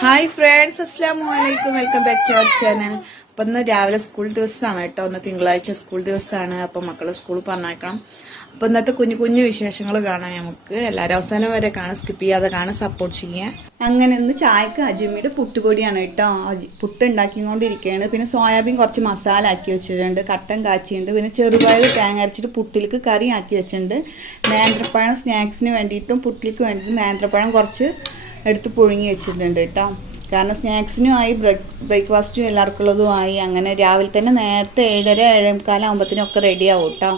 Hi friends അസ്സാം വലൈക്കും welcome back to our channel അപ്പൊ ഇന്ന് രാവിലെ സ്കൂൾ ദിവസമാണ് കേട്ടോ. ഇന്ന് തിങ്കളാഴ്ച സ്കൂൾ ദിവസമാണ്. അപ്പൊ മക്കളെ സ്കൂളിൽ പറഞ്ഞേക്കണം അപ്പൊ ഇന്നത്തെ കുഞ്ഞു കുഞ്ഞു വിശേഷങ്ങൾ കാണാം നമുക്ക്. എല്ലാവരും അവസാനം വരെ കാണാം. സ്കിപ്പ് ചെയ്യാതെ കാണാൻ സപ്പോർട്ട് ചെയ്യാം. അങ്ങനെ ഇന്ന് ചായക്ക് അജിമിയുടെ പുട്ടുപൊടിയാണ് കേട്ടോ. പുട്ട് ഉണ്ടാക്കിക്കൊണ്ടിരിക്കുകയാണ് പിന്നെ സോയാബീൻ കുറച്ച് മസാല ആക്കി വെച്ചിട്ടുണ്ട്. കട്ടൻ കാച്ചിയുണ്ട്. പിന്നെ ചെറുപയർ തേങ്ങ അരച്ചിട്ട് പുട്ടിലേക്ക് കറി ആക്കി വെച്ചിട്ടുണ്ട്. നേന്ത്രപ്പഴം സ്നാക്സിന് വേണ്ടിയിട്ടും പുട്ടിലേക്ക് വേണ്ടിയിട്ടും നേന്ത്രപ്പഴം കുറച്ച് എടുത്ത് പുഴുങ്ങി വെച്ചിട്ടുണ്ട് കേട്ടോ. കാരണം സ്നാക്സിനും ആയി ബ്രേക്ക് ബ്രേക്ക്ഫാസ്റ്റും എല്ലാവർക്കുള്ളതുമായി. അങ്ങനെ രാവിലെ തന്നെ നേരത്തെ ഏഴര ഒക്കെ റെഡി ആവും കേട്ടോ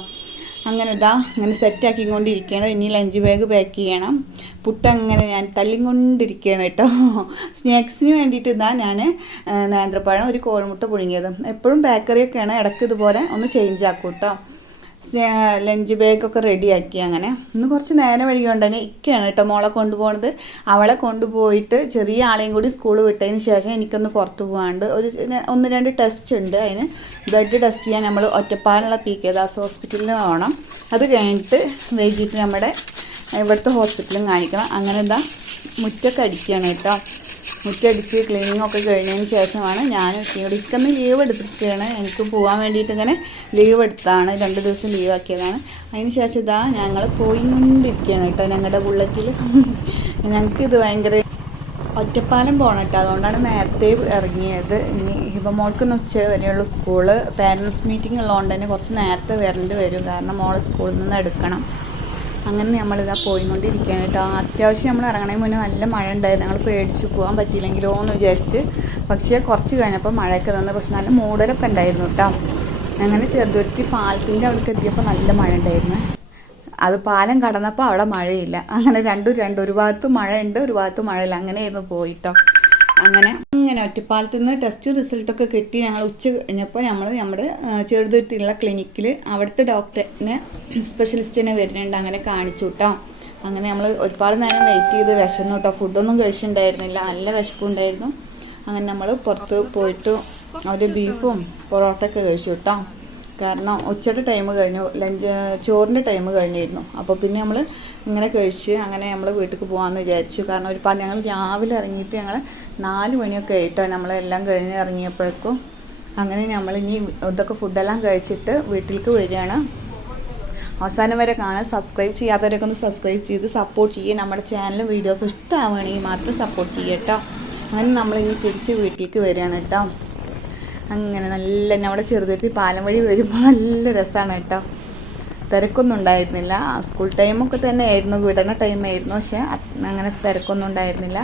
അങ്ങനെ ഇതാ അങ്ങനെ സെറ്റ് ആക്കിക്കൊണ്ടിരിക്കണം ഇനി ലഞ്ച് ബാഗ് പാക്ക് ചെയ്യണം. പുട്ട് അങ്ങനെ ഞാൻ തല്ലിക്കൊണ്ടിരിക്കുകയാണ് കേട്ടോ സ്നാക്സിന് വേണ്ടിയിട്ട് ഇതാ ഞാൻ നേന്ത്രപ്പഴം ഒരു കോഴിമുട്ട പുഴുങ്ങിയത്. എപ്പോഴും ബേക്കറിയൊക്കെയാണ് ഇടയ്ക്ക് ഇതുപോലെ ഒന്ന് ചേഞ്ച് ആക്കും കേട്ടോ ലഞ്ച് ബാഗൊക്കെ റെഡിയാക്കി അങ്ങനെ. ഇന്ന് കുറച്ച് നേരം വൈകിയോണ്ട് തന്നെ ഇക്കയാണ് കേട്ടോ മോളെ കൊണ്ടുപോകുന്നത് അവളെ കൊണ്ടുപോയിട്ട് ചെറിയ ആളെയും കൂടി സ്കൂൾ വിട്ടതിന് ശേഷം എനിക്കൊന്ന് പുറത്ത് പോകാണ്ട് ഒരു ഒന്ന് രണ്ട് ടെസ്റ്റ് ഉണ്ട് അതിന്. ബ്ലഡ് ടെസ്റ്റ് ചെയ്യാൻ നമ്മൾ ഒറ്റപ്പാലുള്ള പി കെ ദാസ് ഹോസ്പിറ്റലിൽ പോകണം അത് കഴിഞ്ഞിട്ട് വൈകിട്ട് നമ്മുടെ ഇവിടുത്തെ ഹോസ്പിറ്റലും കാണിക്കണം. അങ്ങനെ എന്താ മുറ്റൊക്കെ അടിക്കുകയാണ് കേട്ടോ. മുറ്റടിച്ച് ക്ലീനിങ് ഒക്കെ കഴിഞ്ഞതിന് ശേഷമാണ് ഞാൻ ഇവിടെ ഇക്കന്ന് ലീവ് എടുത്തിരിക്കുകയാണ്. എനിക്ക് പോകാൻ വേണ്ടിയിട്ട് ഇങ്ങനെ ലീവ് എടുത്താണ്. രണ്ട് ദിവസം ലീവ് ആക്കിയതാണ്. അതിന് ശേഷം ഇതാ ഞങ്ങൾ പോയിക്കൊണ്ടിരിക്കുകയാണ് കേട്ടോ ഞങ്ങളുടെ ബുള്ളറ്റിൽ ഞങ്ങൾക്ക് ഇത് ഭയങ്കര ഒറ്റപ്പാലം പോകണം കേട്ടോ. അതുകൊണ്ടാണ് നേരത്തെ ഇറങ്ങിയത്. ഇനി ഹിബമോൾക്ക് ഇന്ന് ഉച്ച വരെയുള്ള സ്കൂൾ പാരൻസ് മീറ്റിംഗ് ഉള്ളതുകൊണ്ട് തന്നെ കുറച്ച് നേരത്തെ വരേണ്ടി വരും. കാരണം മോളെ സ്കൂളിൽ നിന്ന് എടുക്കണം. അങ്ങനെ നമ്മളിതാ പോയിക്കൊണ്ടിരിക്കുകയാണ് കേട്ടോ. അത്യാവശ്യം നമ്മൾ ഇറങ്ങണേ മുന്നേ നല്ല മഴ ഉണ്ടായിരുന്നു. ഞങ്ങൾ പേടിച്ച് പോകാൻ പറ്റിയില്ലെങ്കിലോ എന്ന് വിചാരിച്ച്. പക്ഷേ കുറച്ച് കഴിഞ്ഞപ്പോൾ മഴയൊക്കെ നിന്ന് പക്ഷെ നല്ല മൂടലൊക്കെ ഉണ്ടായിരുന്നു കേട്ടോ. അങ്ങനെ ചെറുതുരുത്തി പാലത്തിന്റെ അവിടേക്ക് എത്തിയപ്പോൾ നല്ല മഴ ഉണ്ടായിരുന്നു. അത് പാലം കടന്നപ്പോൾ അവിടെ മഴയില്ല. അങ്ങനെ രണ്ടും രണ്ട് ഒരു ഭാഗത്ത് മഴയുണ്ട് ഒരു ഭാഗത്ത് മഴയില്ല. അങ്ങനെയായിരുന്നു പോയിട്ടോ അങ്ങനെ അങ്ങനെ ഒറ്റപ്പാലത്ത് നിന്ന് ടെസ്റ്റ് റിസൾട്ടൊക്കെ കിട്ടി. ഞങ്ങൾ ഉച്ച കഴിഞ്ഞപ്പോൾ നമ്മൾ നമ്മുടെ ചെറുതുരുത്തിയുള്ള ക്ലിനിക്കിൽ അവിടുത്തെ ഡോക്ടറിനെ സ്പെഷ്യലിസ്റ്റിനെ വരുന്നുണ്ട്. അങ്ങനെ കാണിച്ചു കേട്ടോ അങ്ങനെ നമ്മൾ ഒരുപാട് നേരം വെയിറ്റ് ചെയ്ത് വിശന്നു കേട്ടോ ഫുഡൊന്നും കഴിച്ചിട്ടുണ്ടായിരുന്നില്ല. നല്ല വിശപ്പുണ്ടായിരുന്നു അങ്ങനെ നമ്മൾ പുറത്ത് പോയിട്ട് അവർ ബീഫും പൊറോട്ടയൊക്കെ കഴിച്ചു കേട്ടോ കാരണം ഉച്ചയുടെ ടൈം കഴിഞ്ഞു ലഞ്ച് ചോറിന്റെ ടൈം കഴിഞ്ഞിരുന്നു. അപ്പോൾ പിന്നെ നമ്മൾ ഇങ്ങനെ കഴിച്ച് അങ്ങനെ നമ്മൾ വീട്ടിൽ പോകാമെന്ന് വിചാരിച്ചു. കാരണം ഒരു പാട് ഞങ്ങൾ രാവിലെ ഇറങ്ങിയിട്ട് ഞങ്ങൾ നാല് മണിയൊക്കെ ആയിട്ടോ നമ്മളെല്ലാം കഴിഞ്ഞ് ഇറങ്ങിയപ്പോഴേക്കും. അങ്ങനെ നമ്മൾ ഇനി ഇതൊക്കെ ഫുഡെല്ലാം കഴിച്ചിട്ട് വീട്ടിലേക്ക് വരികയാണ്. അവസാനം വരെ കാണാൻ സബ്സ്ക്രൈബ് ചെയ്യാത്തവരൊക്കെ ഒന്ന് സബ്സ്ക്രൈബ് ചെയ്ത് സപ്പോർട്ട് ചെയ്യുക നമ്മുടെ ചാനലും വീഡിയോസും ഇഷ്ടമാവുകയാണെങ്കിൽ മാത്രം സപ്പോർട്ട് ചെയ്യട്ടോ അങ്ങനെ നമ്മളിനി തിരിച്ച് വീട്ടിലേക്ക് വരികയാണ് കേട്ടോ. അങ്ങനെ നല്ല നമ്മുടെ ചെറുതുരുത്തി പാലം വഴി വരുമ്പോൾ നല്ല രസമാണ് കേട്ടോ. തിരക്കൊന്നും ഉണ്ടായിരുന്നില്ല. സ്കൂൾ ടൈമൊക്കെ തന്നെ ആയിരുന്നു വിടണ ടൈമായിരുന്നു പക്ഷെ അങ്ങനെ തിരക്കൊന്നും ഉണ്ടായിരുന്നില്ല.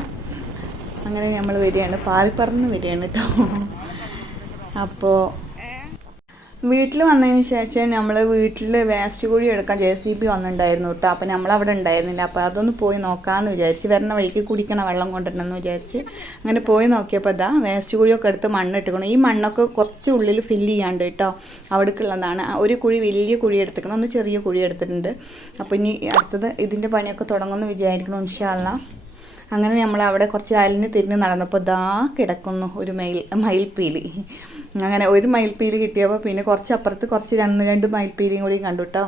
അങ്ങനെ നമ്മൾ വരികയാണ്. പാൽപ്പറന്ന് വരികയാണ് കേട്ടോ. അപ്പോൾ വീട്ടിൽ വന്നതിന് ശേഷം നമ്മൾ വീട്ടിൽ വേസ്റ്റ് കുഴി എടുക്കാൻ ജെ സി ബി വന്നിട്ടുണ്ടായിരുന്നു കേട്ടോ അപ്പോൾ നമ്മൾ അവിടെ ഉണ്ടായിരുന്നില്ല. അപ്പോൾ അതൊന്ന് പോയി നോക്കാമെന്ന് വിചാരിച്ച് വരുന്ന വഴിക്ക് കുടിക്കണ വെള്ളം കൊണ്ടിടണമെന്ന് വിചാരിച്ച് അങ്ങനെ പോയി നോക്കിയപ്പോൾ അതാ വേസ്റ്റ് കുഴിയൊക്കെ എടുത്ത് മണ്ണിട്ടിക്കണം ഈ മണ്ണൊക്കെ കുറച്ച് ഉള്ളിൽ ഫില്ല് ചെയ്യാണ്ട് കേട്ടോ അവിടേക്കുള്ളതാണ്. ഒരു കുഴി വലിയ കുഴി എടുത്തിക്കണം ഒന്ന് ചെറിയ കുഴി എടുത്തിട്ടുണ്ട്. അപ്പോൾ ഇനി അടുത്തത് ഇതിന്റെ പണിയൊക്കെ തുടങ്ങുമെന്ന് വിചാരിക്കണം ഇൻഷാല്ല അങ്ങനെ നമ്മൾ അവിടെ കുറച്ച് അലിന് തിരിഞ്ഞ് നടന്നപ്പോൾ ദാ കിടക്കുന്നു ഒരു മയിൽ മയിൽപ്പീലി. അങ്ങനെ ഒരു മയിൽപ്പീലി കിട്ടിയപ്പോൾ പിന്നെ കുറച്ച് അപ്പുറത്ത് കുറച്ച് രണ്ട് രണ്ട് മയിൽപ്പീലിയും കൂടി കണ്ടു കേട്ടോ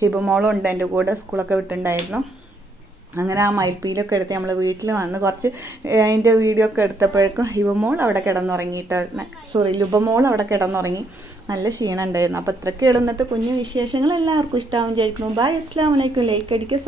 ഹിബമോളും ഉണ്ട് എന്റെ കൂടെ സ്കൂളൊക്കെ വിട്ടുണ്ടായിരുന്നു അങ്ങനെ ആ മയിൽപ്പീലൊക്കെ എടുത്ത് നമ്മൾ വീട്ടിൽ വന്ന് കുറച്ച് അതിന്റെ വീഡിയോ ഒക്കെ എടുത്തപ്പോഴേക്കും ഹിബമോൾ അവിടെ കിടന്നുറങ്ങിയിട്ട് സോറി ലുബമോൾ അവിടെ കിടന്നുറങ്ങി. നല്ല ക്ഷീണം ഉണ്ടായിരുന്നു അപ്പോൾ ഇത്രയ്ക്ക് ഇന്നത്തെ കുഞ്ഞു വിശേഷങ്ങൾ എല്ലാവർക്കും ഇഷ്ടമാവും വിചാരിക്കുന്നു. ബൈ അസ്സാം വലൈക്കും ലൈക്ക് അടിക്കുക